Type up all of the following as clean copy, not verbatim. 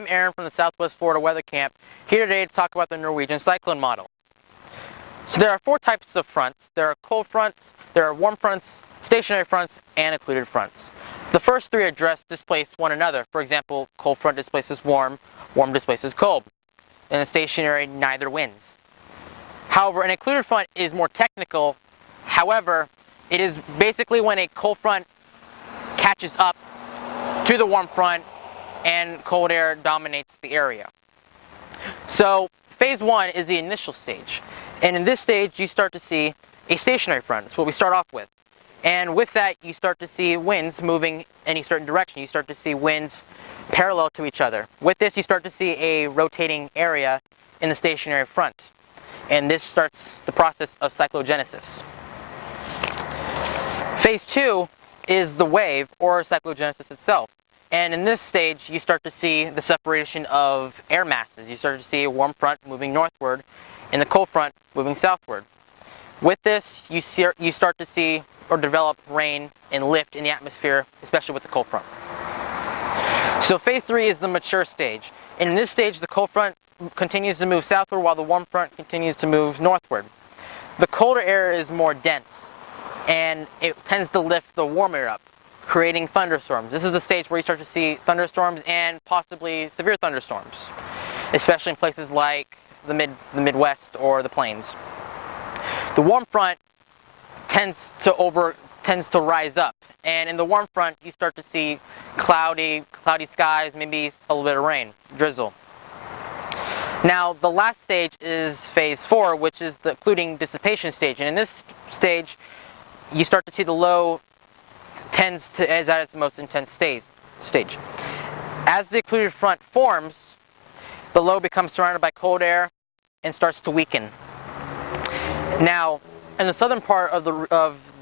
I'm Aaron from the Southwest Florida Weather Camp, here today to talk about the Norwegian cyclone model. So there are four types of fronts. There are cold fronts, there are warm fronts, stationary fronts, and occluded fronts. The first three displace one another. For example, cold front displaces warm, warm displaces cold. In a stationary, neither wins. However, an occluded front is more technical. However, it is basically when a cold front catches up to the warm front and cold air dominates the area. So phase one is the initial stage, and in this stage you start to see a stationary front. That's what we start off with, and with that you start to see winds moving in a certain direction. You start to see winds parallel to each other. With this you start to see a rotating area in the stationary front, and this starts the process of cyclogenesis. Phase two is the wave, or cyclogenesis itself. And in this stage, you start to see the separation of air masses. You start to see a warm front moving northward and the cold front moving southward. With this, you start to see or develop rain and lift in the atmosphere, especially with the cold front. So phase three is the mature stage. And in this stage, the cold front continues to move southward while the warm front continues to move northward. The colder air is more dense, and it tends to lift the warm air up, creating thunderstorms. This is the stage where you start to see thunderstorms and possibly severe thunderstorms, especially in places like the Midwest or the plains. The warm front tends to rise up, and in the warm front you start to see cloudy skies, maybe a little bit of rain, drizzle. Now the last stage is phase four, which is the occluding dissipation stage, and in this stage you start to see the low is at its most intense stage. As the occluded front forms, the low becomes surrounded by cold air and starts to weaken. Now, in the southern part of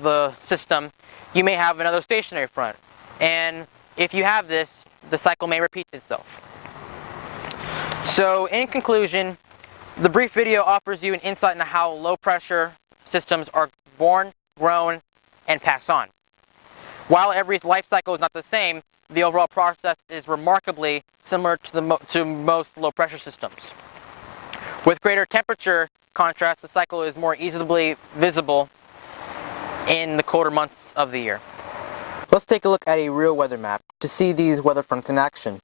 the system, you may have another stationary front, and if you have this, the cycle may repeat itself. So, in conclusion, the brief video offers you an insight into how low pressure systems are born, grown, and pass on. While every life cycle is not the same, the overall process is remarkably similar to most low-pressure systems. With greater temperature contrast, the cycle is more easily visible in the colder months of the year. Let's take a look at a real weather map to see these weather fronts in action.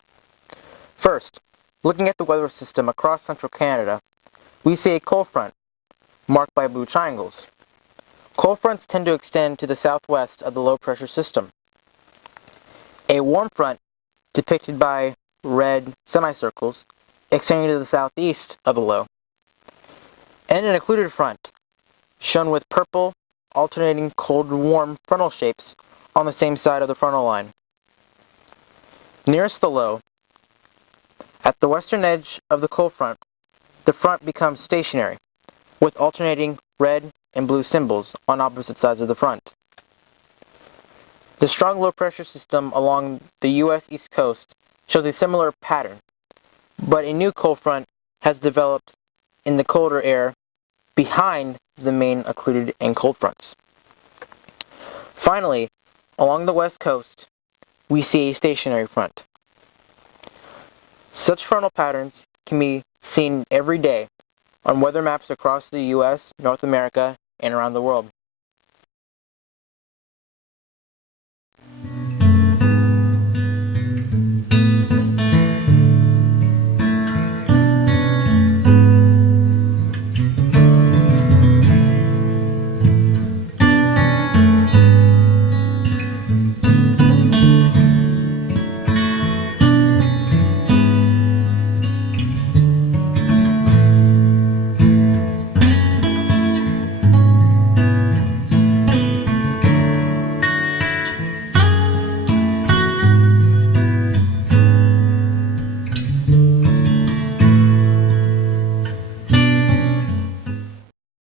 First, looking at the weather system across central Canada, we see a cold front marked by blue triangles. Cold fronts tend to extend to the southwest of the low-pressure system. A warm front, depicted by red semicircles, extending to the southeast of the low. And an occluded front, shown with purple, alternating cold-warm frontal shapes on the same side of the frontal line. Nearest the low, at the western edge of the cold front, the front becomes stationary, with alternating red and blue symbols on opposite sides of the front. The strong low-pressure system along the U.S. East Coast shows a similar pattern, but a new cold front has developed in the colder air behind the main occluded and cold fronts. Finally, along the West Coast, we see a stationary front. Such frontal patterns can be seen every day on weather maps across the U.S., North America, and around the world.